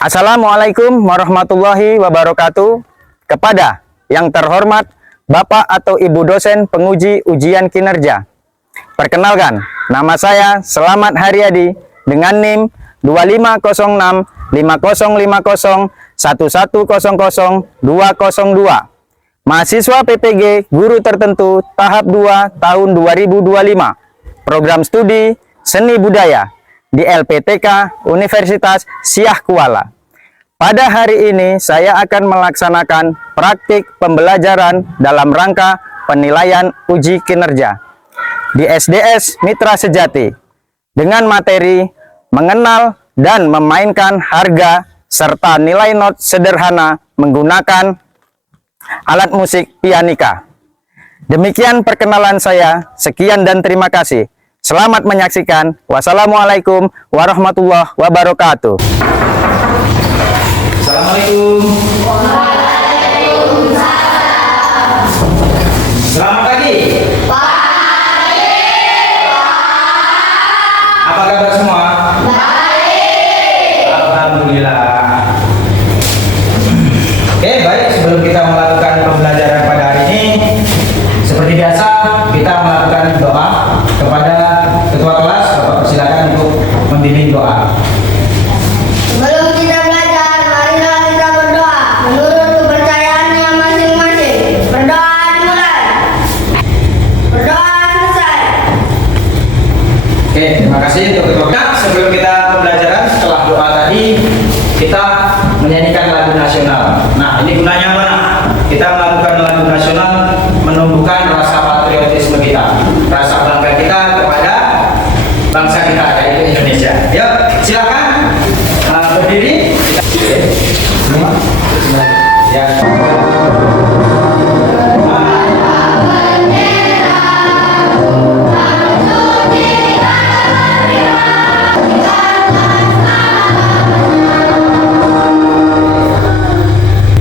Assalamualaikum warahmatullahi wabarakatuh. Kepada yang terhormat Bapak atau Ibu dosen penguji ujian kinerja. Perkenalkan, nama saya Selamat Haryadi dengan NIM 2506505011000202. Mahasiswa PPG Guru Tertentu tahap 2 tahun 2025. Program studi Seni Budaya di LPTK Universitas Syah Kuala. Pada hari ini saya akan melaksanakan praktik pembelajaran dalam rangka penilaian uji kinerja di SDS Mitra Sejati dengan materi mengenal dan memainkan harga serta nilai not sederhana menggunakan alat musik pianika. Demikian perkenalan saya, sekian dan terima kasih. Selamat menyaksikan. Wassalamualaikum warahmatullahi wabarakatuh. Assalamualaikum. Waalaikumsalam. Selamat pagi. Pagi. Apa kabar semua? Baik. Alhamdulillah. Oke, baik. Sebelum kita melakukan pembelajaran pada hari ini, seperti biasa kita melakukan doa kepada ketua kelas. Bapak persilakan untuk membimbing doa. Sebelum kita belajar, marilah kita berdoa menurut kepercayaannya masing-masing. Berdoa dimulai. Berdoa selesai. Oke, terima kasih untuk ketua kelas. Sebelum kita pembelajaran, setelah doa tadi, kita menyanyikan lagu nasional. Nah, ini gunanya apa? Kita melakukan lagu nasional menumbuhkan rasa patriotisme kita, rasa bangga kita kepada bangsa kita, yaitu Indonesia. Yuk, silakan berdiri. Ya.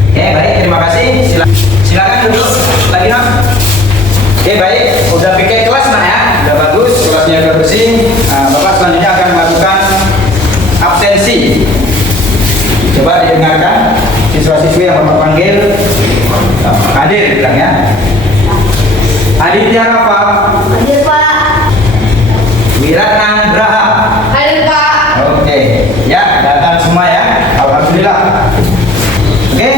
Oke, baik, terima kasih. Silakan duduk lagi, Nak. Oke, baik, udah piket kelas, Nak, ya. Udah bagus, kelasnya udah bersih. Nah, Bapak selanjutnya akan melakukan absensi. Coba didengarkan siswa-siswi yang Bapak panggil. Hadir bilang ya. Aditya Rafa, Hadir, Pak. Wiratna Graha. Hadir, Pak. Oke, ya, datang semua ya. Alhamdulillah. Oke.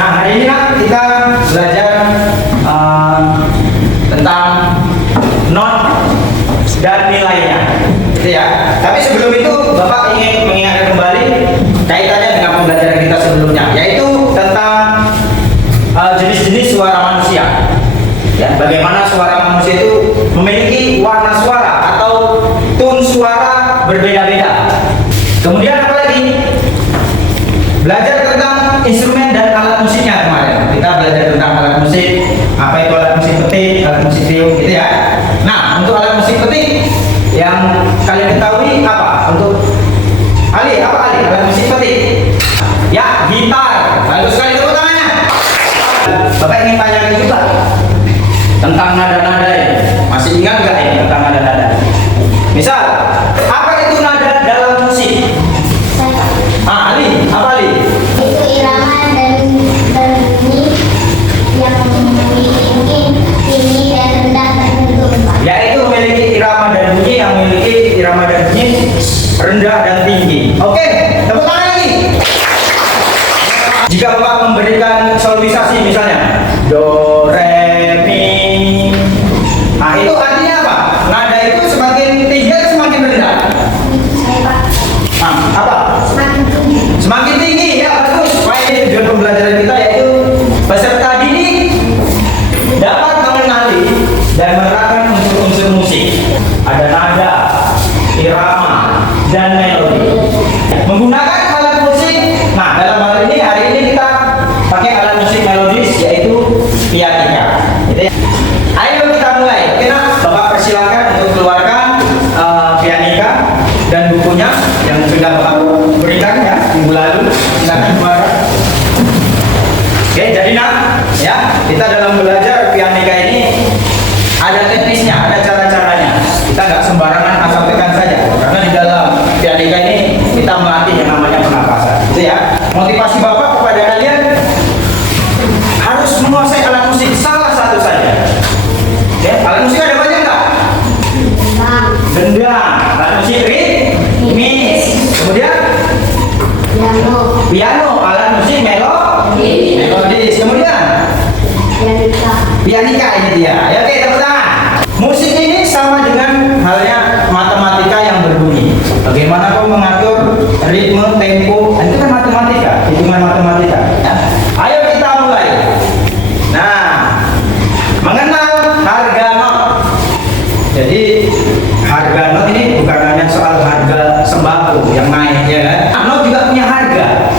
Nah, hari ini Nak, kita belajar tentang not dan nilainya, gitu ya. Tapi sebelum itu, Bapak ingin mengingatkan kembali kaitannya dengan pembelajaran kita sebelumnya, yaitu tentang jenis-jenis suara manusia. Ya, bagaimana suara manusia itu memiliki warna suara atau tone suara berbeda-beda. Kemudian apa lagi? Belajar tentang instrumen dan alat musiknya kemarin. Kita belajar tentang alat musik, apa itu alat musik petik, alat musik tiup, gitu ya. Nah, untuk alat musik petik yang kalian ketahui apa? Untuk Ali, apa Ali? Alat musik petik? Ya, gitar. Bagus sekali, tepuk tangannya. Bapak ingin tanyakan juga tentang nada-nada ini. Masih ingat nggak ini tentang nada-nada? Misal, apa itu nada dalam musik? Ali, apa Ali? Itu irama dan bunyi yang memiliki tinggi dan rendah tertentu, Pak. Yaitu memiliki irama dan bunyi yang memiliki irama dan bunyi rendah dan tinggi. Oke, tepuk tangan lagi. Jika Bapak memberikan soloisasi misalnya do, re, mi, nah itu artinya apa? Nada itu semakin tinggi atau semakin rendah? Saya, Pak. Nah, apa? Semakin tinggi. Semakin tinggi, ya bagus. Supaya ini tujuan pembelajaran kita yaitu peserta didik dapat mengenali dan menerapkan unsur-unsur musik. Ada nada, irama, dan melodi. Menggunakan alat musik. Nah, dalam hal ini hari ini kita pakai alat musik melodis yaitu piano. Gitu ya. Motivasi Bapak kepada kalian harus menguasai alat musik salah satu saja. Ya, alat musik ada banyak nggak? Gendang, alat musik ritmis, kemudian piano, alat musik melodis, kemudian pianika ini dia. Ya, oke, tepuk tangan. Musik ini sama dengan halnya matematika yang berbunyi. Bagaimana kau mengatur ritme, tempo, itu kan matematika, hitungan matematika. Ya. Ayo kita mulai. Nah, mengenal harga not. Jadi harga not ini bukan hanya soal harga sembako yang naik, ya kan? Not juga punya harga.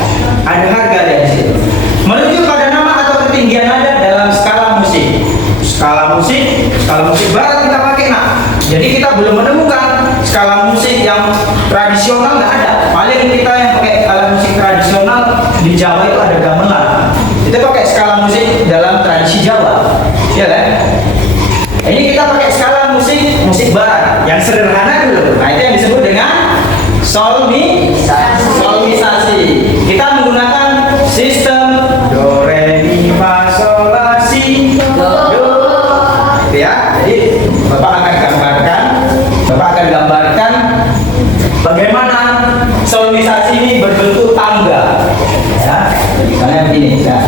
Ada harga dari situ. Menuju pada nama atau ketinggian nada dalam skala musik. Skala musik barat kita pakai nak. Jadi kita belum menemukan skala musik yang tradisional, nggak ada. Paling kita yang pakai alat musik tradisional di Jawa itu ada gamelan. Itu pakai skala musik dalam tradisi Jawa, ya kan? Ini kita pakai skala musik barat yang sederhana dulu. Nah, itu yang disebut dengan solmisasi. Kita menggunakan sistem do re mi fa sol la si do. Ya, jadi Bapak akan gambarkan bagaimana solmisasi ini berbentuk tangga. Ya, misalnya begini. Ya.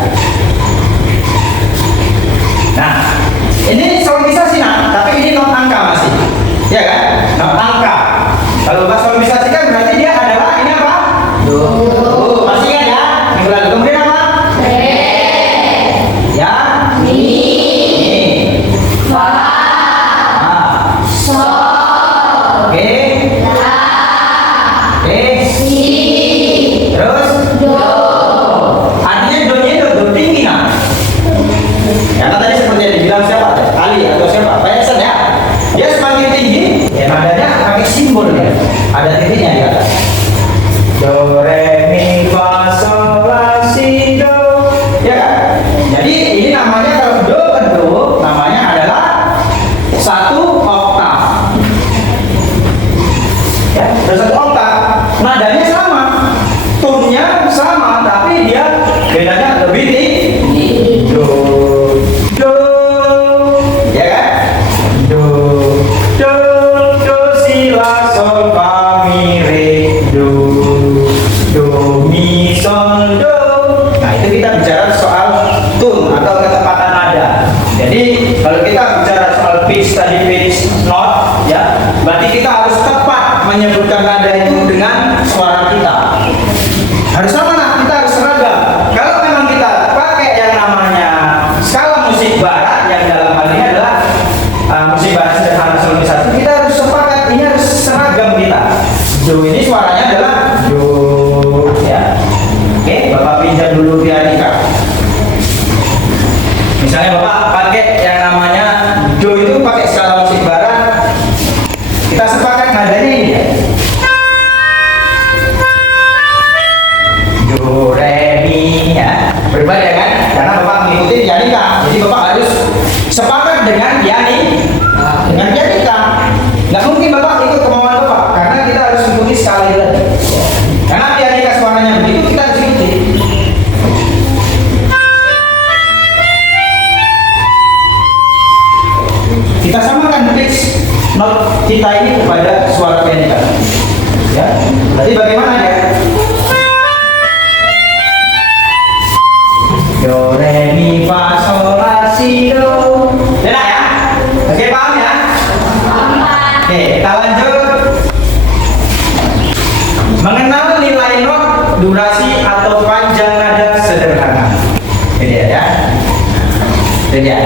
Nah, ini solmisasi nah, tapi ini not angka masih, ya kan? Not angka. Kalau Bapak solmisasi kan berarti dia adalah ini apa? Do. Masih ingat ya? Minggu lalu. Kemudian apa? Re. Ya. Mi. Ada titiknya di atas. Do re mi fa sol la si do. Ya kan? Jadi ini namanya kalau do ke do namanya adalah satu oktav. Ya, ada satu oktav. Nadanya sama, tone-nya sama, tapi dia bedanya lebih tinggi. Do, do, ya kan? Do, do, do si la sol fa. Nah, itu kita bicara soal tune atau ketepatan nada. Jadi kalau kita bicara soal pitch tadi, pitch note, ya, berarti kita harus tepat menyebutkan nada itu dengan suara kita. Harus sama nah, kita harus seragam. Kalau memang kita pakai yang namanya skala musik barat yang dalam hal ini adalah musik barat sederhana solmisasi, kita harus sepakat ini harus seragam kita. Do ini suaranya adalah do, ya. Oke, Bapak pinjam dulu pianika. Misalnya Bapak pakai yang namanya do itu pakai skala musik barat. Kita sepakat nadanya ini ya. Do re mi ya. Berbeda kan? Karena Bapak mengikuti pianika. Jadi Bapak harus sepakat dengan pianika. Nggak mungkin Bapak ikut kemauan Bapak karena kita harus mengikuti skala itu. Karena pianika suaranya begitu, kita harus ikuti. Kita samakan pitch note kita ini kepada suara pianika. Ya, berarti bagaimana ya? Do re mi fa sol la si do. Enak ya? Oke, paham ya? Oke, kita lanjut. Mengenal nilai not, durasi atau panjang nada sederhana. Ini dia ya. Ini dia.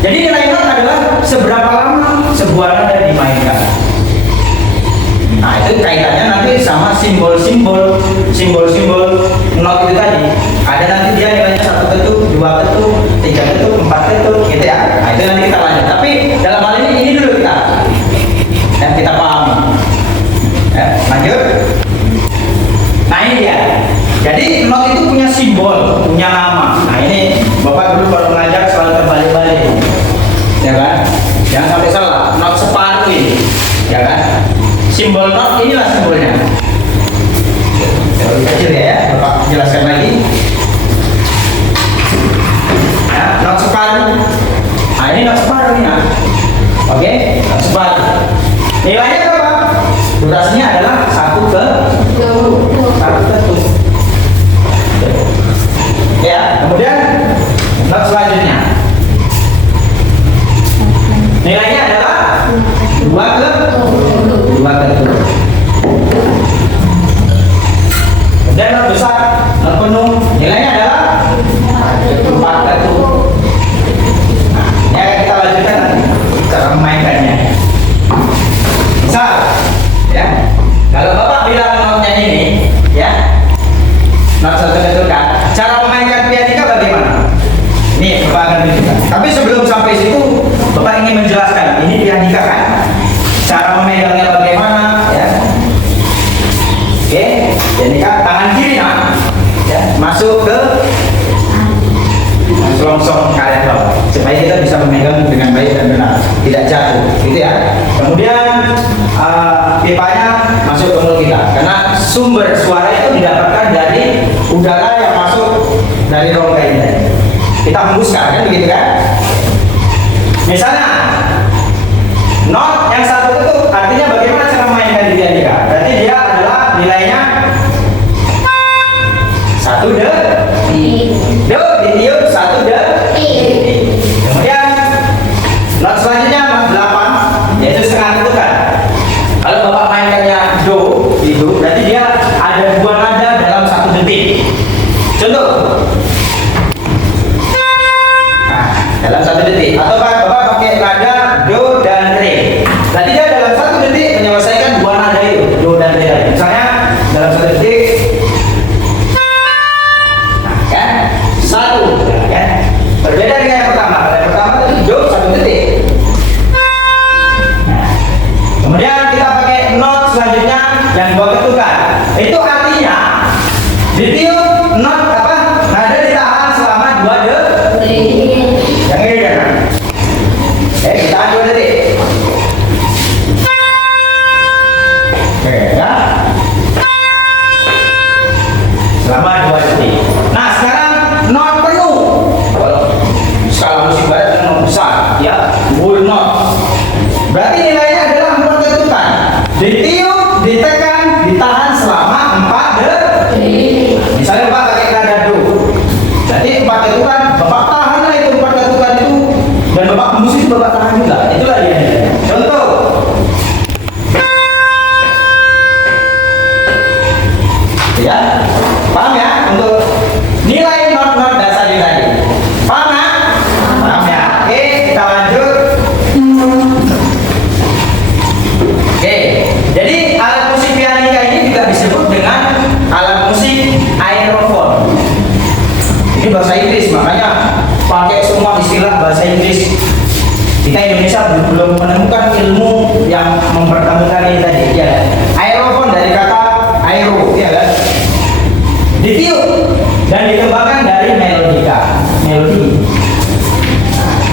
Jadi nilai not adalah seberapa lama sebuah nada dimainkan. Nah, itu kaitannya nanti sama simbol-simbol not itu tadi. Ada nanti dia nilainya 1 ketuk, 2 ketuk, 3 ketuk, 4 ketuk, gitu ya. Nah, itu nanti kita lanjut. Tapi dalam hal ini dulu kita pahami. Ya, lanjut. Nah, ini dia. Jadi not itu punya simbol, punya nama. Nah, ini Bapak dulu kalau mengajar selalu terbalik-balik, ya kan? Jangan sampai salah. Not separuh ini, ya kan? Simbol not inilah simbolnya. Lebih kecil ya, Bapak jelaskan lagi. Ya, not separuh. Nah ini not separuh nih ya. Oke, not separuh. Nilainya berapa? Durasinya adalah 1 ke 1 ya. Kemudian not selanjutnya nilainya adalah 2 ke 2. Kemudian not besar, not penuh, nilainya adalah 4 ke 2. Nah, ini akan kita lanjutkan nanti cara memainkannya. Misal ya, kalau Bapak bilang notnya ini ya, not kan, cara memainkan pianika bagaimana? Ini Bapak akan tunjukkan. Tapi sebelum sampai situ, Bapak ingin menjelaskan ini pianika kan, cara memegangnya bagaimana ya. Oke, pianika tangan kiri nah, ya, masuk ke selongsong karet bawah supaya kita bisa memegang dengan baik dan benar, tidak jatuh, gitu ya. Kemudian pipanya masuk ke mulut kita, karena sumber suara itu didapatkan dari udara yang masuk dari rongga ini. Kita hembuskan kan, begitu kan? Misalnya not yang satu itu artinya bagaimana cara memainkan di pianika? Berarti dia adalah nilainya 1 de, do ditiup 1 de. Kemudian not selanjutnya not 8, yaitu setengah ketukan. Kalau Bapak mainkannya do itu berarti dia ada 2 nada dalam 1 detik. Contoh, nah, dalam 1 detik. Atau Bapak pakai nada do dan re, berarti dia dalam 1 detik menyelesaikan 2 nada itu, do dan re. Misalnya dalam 1 detik, nah kan, 1 kan. Berbeda dengan yang pertama. Kalau yang pertama tadi do 1 detik. Nah, kemudian kita pakai not selanjutnya yang 2 ketukan. Itu artinya ditiup not apa? Nada ditahan selama 2 detik. Yang ini kan? Ditahan 2 detik. Oke, ya. Selama 2 detik. Nah, sekarang not penuh. Kalau skala musik barat dengan not besar, ya, full not. Berarti nilainya adalah 4 ketukan. Ditiup, ditekan, ditahan selama 4 detik. Misalnya Bapak pakai nada do, berarti 4 ketukan, Bapak tahanlah itu 4 ketukan itu, dan Bapak hembus itu Bapak tahan juga. Itulah dia. Contoh, ya, paham ya? Untuk nilai not dasar ini tadi, paham ya? Paham ya? Oke, kita lanjut. Oke, jadi alat musik pianika ini juga disebut dengan alat musik aerofon. Ini bahasa Inggris, makanya pakai semua istilah bahasa Inggris. Kita Indonesia belum menemukan ilmu yang mempertemukan ini tadi. Ya, aerofon dari kata aero, ya kan? Ditiup dan dikembangkan dari melodika, melodi.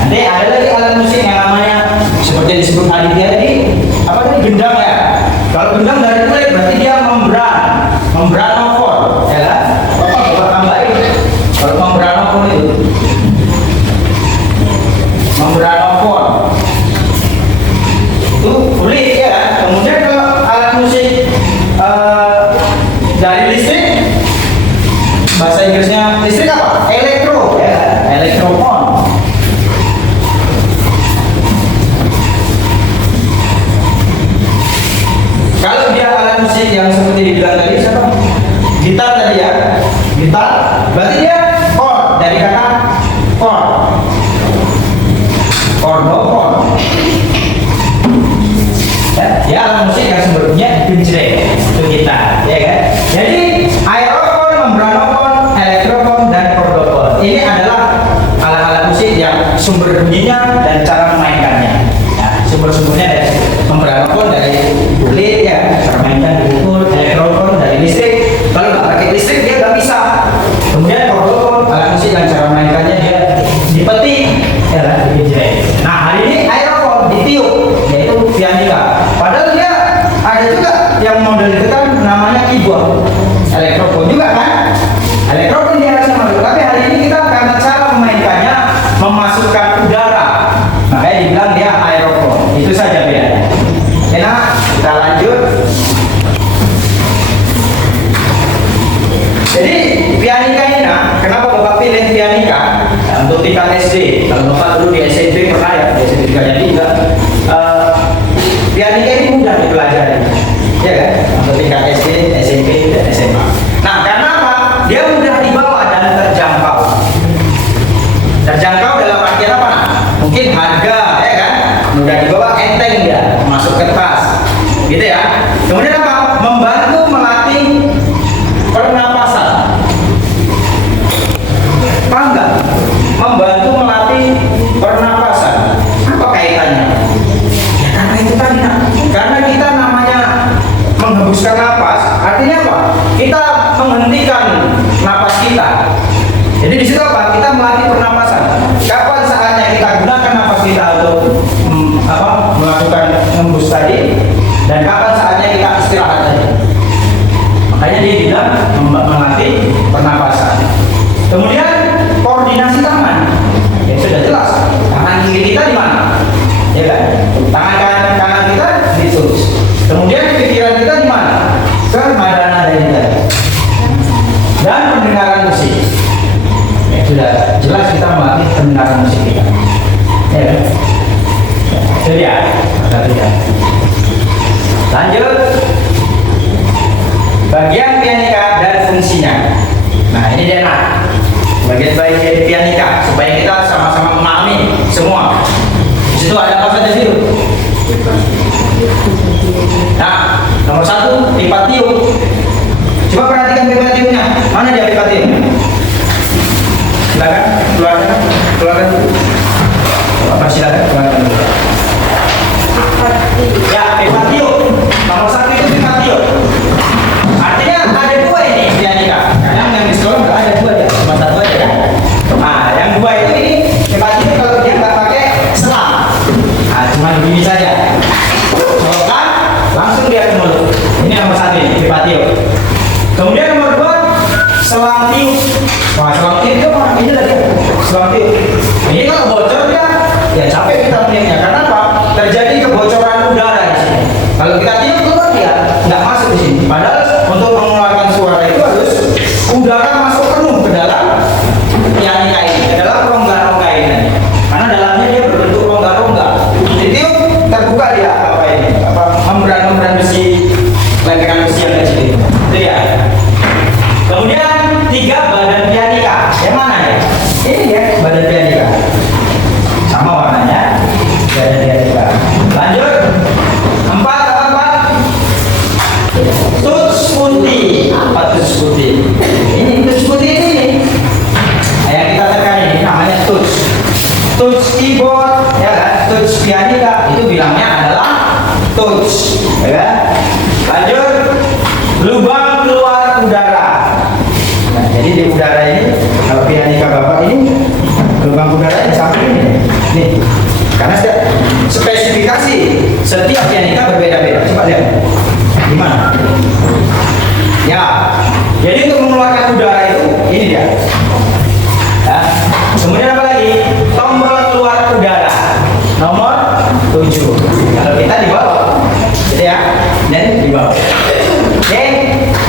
Nanti ada lagi alat musik yang namanya seperti yang disebut Aditya tadi, apa tadi, gendang ya. Kalau gendang dari kulit berarti dia membranofon, ya kan? Bapak tambahin kalau membranofon itu, membranofon itu kulit ya kan. Kemudian kalau alat musik dari listrik, bahasa Inggrisnya listrik apa? Elektro, ya kan? Elektrofon. Kalau dia alat musik yang seperti dibilang tadi siapa? Gitar tadi ya, gitar. Berarti dia chord dari kata chord, chordofon. Ya, dia alat musik yang sebelumnya genjreng, itu gitar, ya kan? Jadi aerofon, membranofon, elektrofon, dan chordofon ini adalah alat-alat musik yang sumber bunyinya dan cara memainkannya. Nah, sumber-sumbernya dari membranofon dari kulit ya, cara mainkan diukur, elektrofon dari listrik. Kalau nggak pakai listrik dia nggak bisa. Kemudian chordofon, alat musik yang cara model itu kan namanya keyboard, elektrofon juga kan? Elektrofon dia harusnya masuk, tapi hari ini kita karena cara memainkannya memasukkan udara, makanya dibilang dia aerofon. Itu saja bedanya. Enak, kita lanjut. Jadi pianika ini, nah, kenapa Bapak pilih pianika? Nah, untuk tingkat SD. Kalau Bapak dulu di SMP pernah ya, di SMP juga jadi juga. Pianika ini mudah dipelajari, ya kan? Untuk tingkat SD, SMP, dan SMA. Nah, karena apa? Dia mudah dibawa dan terjangkau. Terjangkau dalam artian apa? Mungkin harga, ya kan? Mudah dibawa, enteng dia, masuk ke tas, gitu ya. Kemudian apa? Membantu melatih pernapasan. Paham nggak? Membantu melatih pernapasan. Apa kaitannya? Ya karena itu tadi, nah. Karena kita namanya menghembuskan napas, artinya apa? Kita menghentikan napas kita. Jadi di situ apa? Kita melatih pernapasan. Kapan saatnya kita gunakan napas kita untuk melakukan hembus tadi, dan kapan saatnya kita istirahat tadi. Makanya dia bilang melatih pernapasan. Kemudian koordinasi tangan, ya sudah jelas. Tangan kiri kita di mana? Ya kan? Tangan kanan kita di tulis. Kemudian pikiran kita di mana? Ke nada-nada kita. Dan pendengaran musik. Ya, sudah jelas kita melatih pendengaran musik kita. Ya kan? Itu dia. Lanjut. Bagian pianika dan fungsinya. Nah, ini dia nak. Bagian-bagian dari pianika supaya kita sama-sama memahami semua. Di situ ada apa saja situ? Nah, nomor 1 pipa tiup. Coba perhatikan pipa tiupnya. Mana dia pipa tiup? Silakan keluarkan dulu. Bapak silakan keluarkan dulu. Ya, pipa tiup. Nomor 1 itu pipa tiup. Artinya ada 2 ini pianika. Karena yang di sekolah nggak ada 2 ya, cuma 1 aja ya. Nah, yang 2 itu ini pipa tiup kalau dia nggak pakai selang. Nah, cuma begini saja. Colokan, langsung dia ke mulut. Ini nomor 1 ini pipa tiup. Kemudian nomor 2 selang tiup. Wah, selang tiup itu apa? Ini lagi selang tiup. Ini kalau bocor ya capek kita meniupnya. Karena apa? Terjadi kebocoran udara di sini. Kalau kita tiup keluar dia nggak masuk di sini. Padahal untuk mengeluarkan suara itu harus udara masuk penuh ke dalam pianika ini, ke dalam rongga-rongga ini. Karena dalamnya dia berbentuk rongga-rongga. Ditiup terbuka dia membran-membran besi, lengan besi yang kecil itu. Itu ya. Kemudian 3 badan pianika. Yang mana ya? Ini ya badan pianika. Sama warnanya. Badan pianika. Lanjut. 4 apa? Tuts putih. Apa tuts putih? Ini tuts putih ini. Yang kita tekan ini namanya tuts. Tuts keyboard, ya kan? Tuts pianika itu bilangnya adalah tuts, ya kan? Lanjut. Lubang keluar udara. Nah, jadi di udara ini, kalau pianika Bapak ini lubang udara sampai ini. Nih. Karena spesifikasi setiap pianika berbeda-beda. Coba lihat. Gimana? Ya. Jadi untuk mengeluarkan udara itu ini dia. Ya. Kemudian apa lagi? Tombol keluar udara. Nomor 7. Kalau kita di bawah. Jadi ya, dan di bawah. Oke,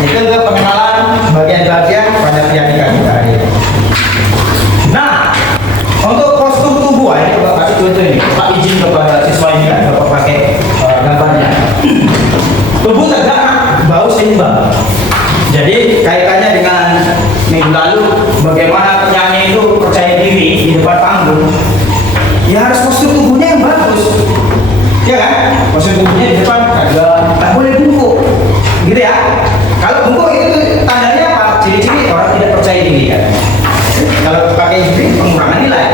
itu untuk pengenalan bagian-bagian pada pianika kita hari ini. Nah, untuk postur tubuh ini Bapak kasih contoh ini. Pak izin kepada siswa ini kan Bapak pakai gambarnya. Tubuh tegak, bau seimbang. Jadi kaitannya dengan minggu lalu bagaimana penyanyi itu percaya diri di depan panggung. Ya harus postur tubuhnya yang bagus. Ya kan? Postur tubuhnya di depan nggak boleh bungkuk. Gitu ya. Kalau bungkuk itu tandanya apa? Ciri-ciri orang tidak percaya diri kan. Kalau pakai gini pengurangan nilai.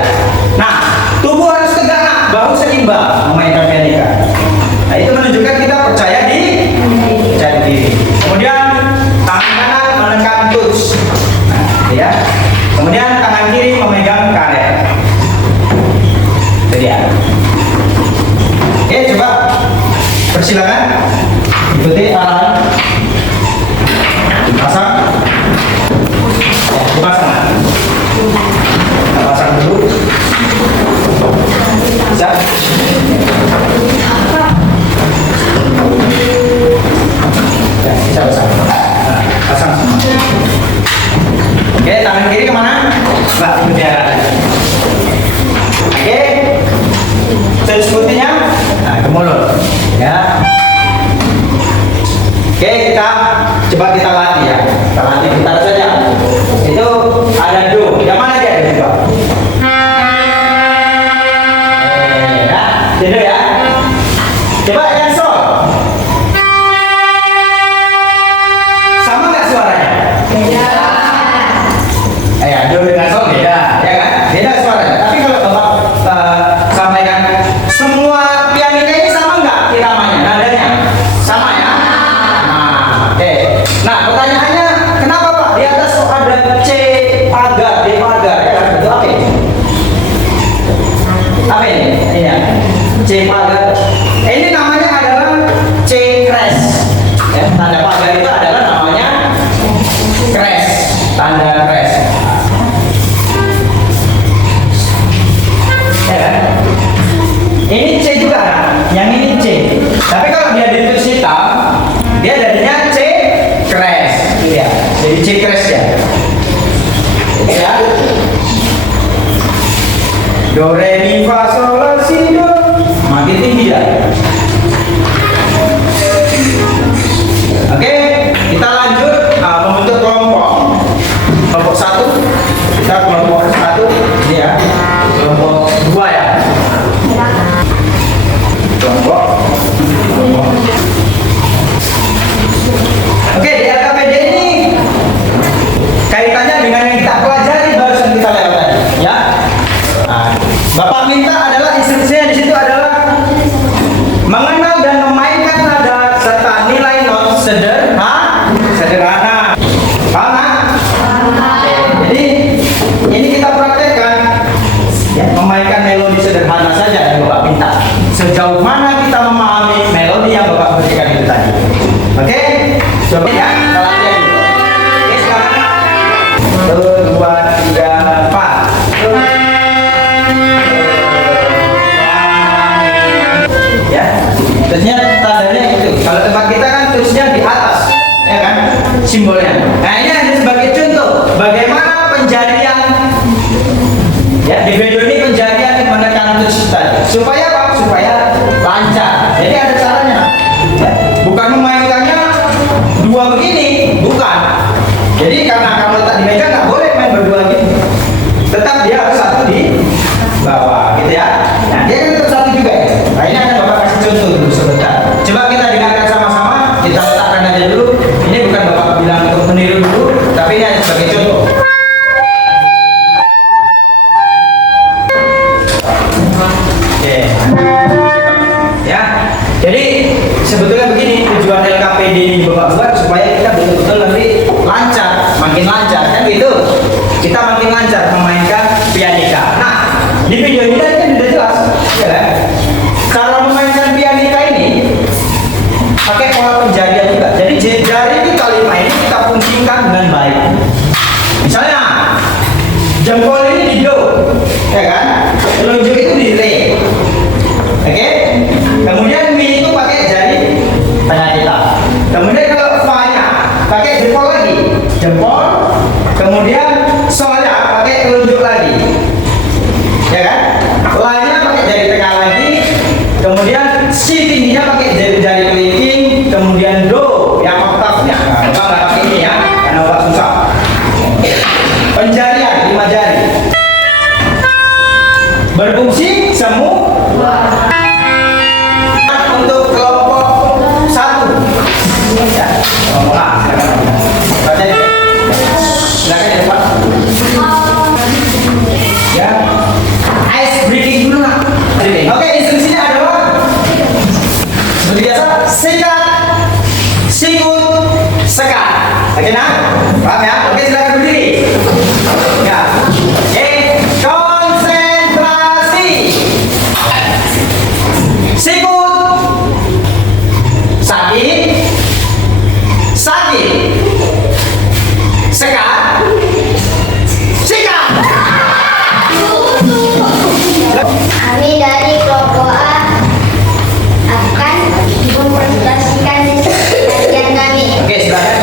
Nah, tubuh harus tegak, bahu seimbang memainkan pianika. Nah, itu menunjukkan kita percaya diri. Kemudian tangan kanan menekan tuts. Nah, ya. Oke, coba kita latih ya. Kita latih bentar saja. Itu ada do. Yang mana dia? Coba. Ya, do ya. Coba yang sol. Sama nggak suaranya? Beda. Ya, do dengan sol beda, ya kan? Beda suaranya. Tapi kalau Bapak sampaikan semua pianika ini sama nggak iramanya, nadanya? Sama ya? Nah, oke. Nah, pertanyaannya, kenapa Pak? Di atas kok ada C pagar, D pagar, ya kan? Itu apa ini? Apa ini? Ini ya, C pagar. Ini namanya adalah C crash. Ya, tanda pagar itu adalah namanya crash, tanda crash. Ya kan? Ini C juga kan? Yang ini C. Tapi kalau dia ditulis hitam, dia jadinya C crash. Iya. Jadi C crash ya. Ya. Do re mi fa sol la si do. Makin tinggi ya. Oke, kita lanjut membentuk kelompok. Kelompok 1, kita kelompok 1 ini ya. Kelompok 2 ya. Kelompok. Oke, di LKPD ini kaitannya dengan yang kita pelajari barusan kita lewat tadi, ya. Nah, Bapak minta adalah instruksinya di situ adalah mengenal dan memainkan nada serta nilai not sederhana. Paham? Jadi ini kita praktekkan ya, memainkan melodi sederhana saja yang Bapak minta. Sejauh mana kita memahami melodi yang Bapak berikan itu tadi. Oke? Coba ya, kita latihan dulu. Oke, sekarang 1, 2, 3, 4. Ya, terusnya tandanya itu. Kalau tempat kita kan terusnya di atas, ya kan? Simbolnya. Nah, ini ada sebagai contoh bagaimana penjarian ya di video ini penjarian menekan touch tadi. Supaya apa? Supaya lancar. Jadi ada caranya. Ya, bukan memainkannya dua begini, bukan. Jadi karena kamu letak di meja nggak boleh main berdua gitu. Tetap dia harus satu di bawah, gitu ya. Nah, dia kan tetap satu juga ya. Nah, ini akan Bapak kasih contoh dulu sebentar. Coba kita dengarkan sama-sama. Kita letakkan aja dulu. Ini bukan Bapak bilang untuk meniru dulu, tapi ini hanya sebagai contoh. Oke. Ya. Jadi sebetulnya begini tujuan LKPD ini Bapak buat supaya kita betul-betul nanti lancar, makin lancar kan gitu. Kita makin lancar memainkan pianika. Nah, di video ini kan sudah jelas, ya kan? Cara memainkan pianika ini pakai pola penjarian juga. Jadi jari di kalimat ini kita fungsikan dengan baik. Misalnya jempol ini di do, ya kan? Telunjuk itu di re. Oke? Kemudian mi itu pakai jari tengah kita. Kemudian kalau fa-nya pakai jempol lagi, jempol. Kemudian solnya pakai telunjuk lagi, ya kan? La-nya pakai jari tengah lagi. Kemudian si tingginya pakai jari kelingking. Kemudian do yang oktavnya. Nah, Bapak nggak pakai ini ya, karena Bapak susah. Penjarian 5 jari. Berfungsi semua. Untuk kelompok 1 ya, kelompok A, silakan baca ya. Silakan ya Pak. Ya, ice breaking dulu lah. Oke, instruksinya adalah seperti biasa, sikat, sikut, sekat. Oke nah, paham ya? Oke, silakan berdiri. Ya, konsentrasi. Sikut, sakit, sakit, sekat, sikat. Kami dari kelompok A akan mempresentasikan latihan kami. Oke, silakan.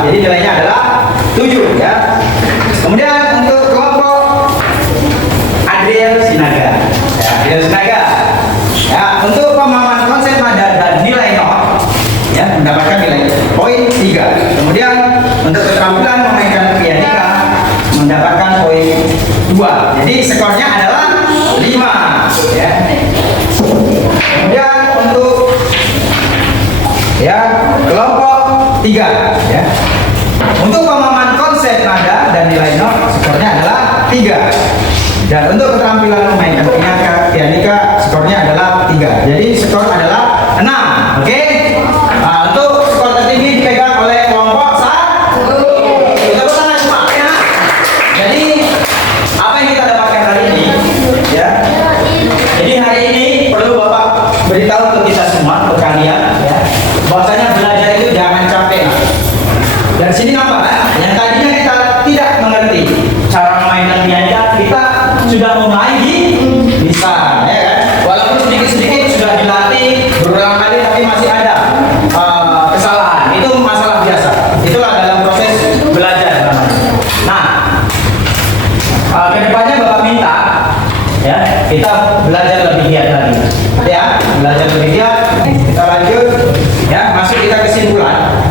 Jadi nilainya adalah 7 ya. Kemudian untuk kelompok Adriel Sinaga. Ya, Adriel Sinaga. Ya, untuk pemahaman konsep nada dan nilai not ya mendapatkan nilai poin 3. Kemudian untuk keterampilan memainkan pianika mendapatkan poin 2. Jadi skornya adalah 5 ya. Kemudian untuk ya kelompok 3 ya. Untuk pemahaman konsep nada dan nilai not skornya adalah 3. Dan untuk keterampilan memainkan pianika skornya adalah 3. Jadi skor adalah 6. Oke? Nah, untuk skor tertinggi dipegang oleh kelompok 1. Tepuk tangan semua ya. Jadi apa yang kita dapatkan hari ini ya? Jadi hari ini perlu Bapak beritahu ke kita semua, ke kalian ya, bahwasanya belajar itu jangan capek. Dari sini nampak yang tadinya kita tidak mengerti cara memainkan pianika, kita sudah mulai bisa ya kan? Walaupun sedikit-sedikit sudah dilatih berulang kali tapi masih ada kesalahan. Itu masalah biasa. Itulah dalam proses belajar namanya. Nah, kedepannya Bapak minta ya kita belajar lebih giat lagi ya, belajar lebih giat. Kita lanjut ya, masuk kita kesimpulan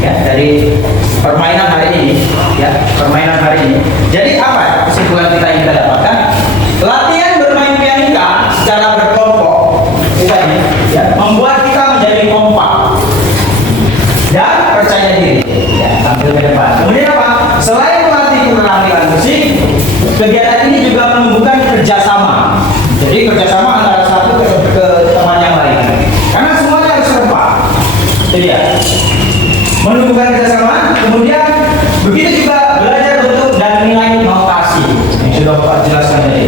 ya dari permainan hari ini ya, permainan hari ini. Jadi apa kesimpulan kita yang kita dapatkan? Latihan bermain pianika secara berkelompok ini ya membuat kita menjadi kompak dan percaya diri ya, tampil ke depan. Kemudian apa? Selain melatih keterampilan musik, kegiatan ini juga menumbuhkan kerjasama. Jadi kerjasama antara satu ke teman yang lain. Karena semuanya harus serempak. Jadi ya, menumbuhkan kerjasama. Kemudian begitu juga belajar bentuk dan nilai notasi yang sudah Bapak jelaskan tadi.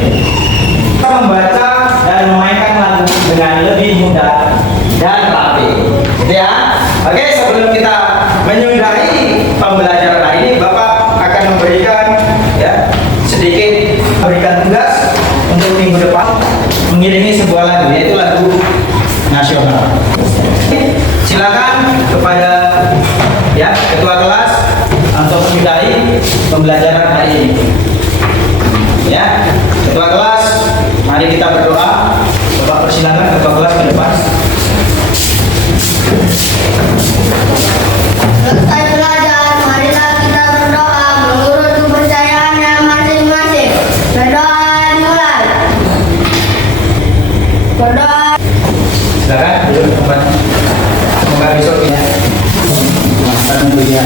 Kita membaca dan memainkan lagu dengan lebih mudah dan rapi. Gitu ya. Oke, sebelum kita menyudahi pembelajaran hari ini, Bapak akan memberikan ya sedikit berikan tugas untuk minggu depan mengiringi sebuah lagu, yaitu lagu nasional. Silakan kepada ya ketua kelas untuk menyudahi pembelajaran hari ini. Ya, ketua kelas, mari kita berdoa. Bapak persilakan ketua kelas ke depan. Selesai belajar, marilah kita berdoa menurut kepercayaannya masing-masing. Berdoa dimulai. Berdoa. Silakan duduk tempat. Semoga besok ya. Tentunya.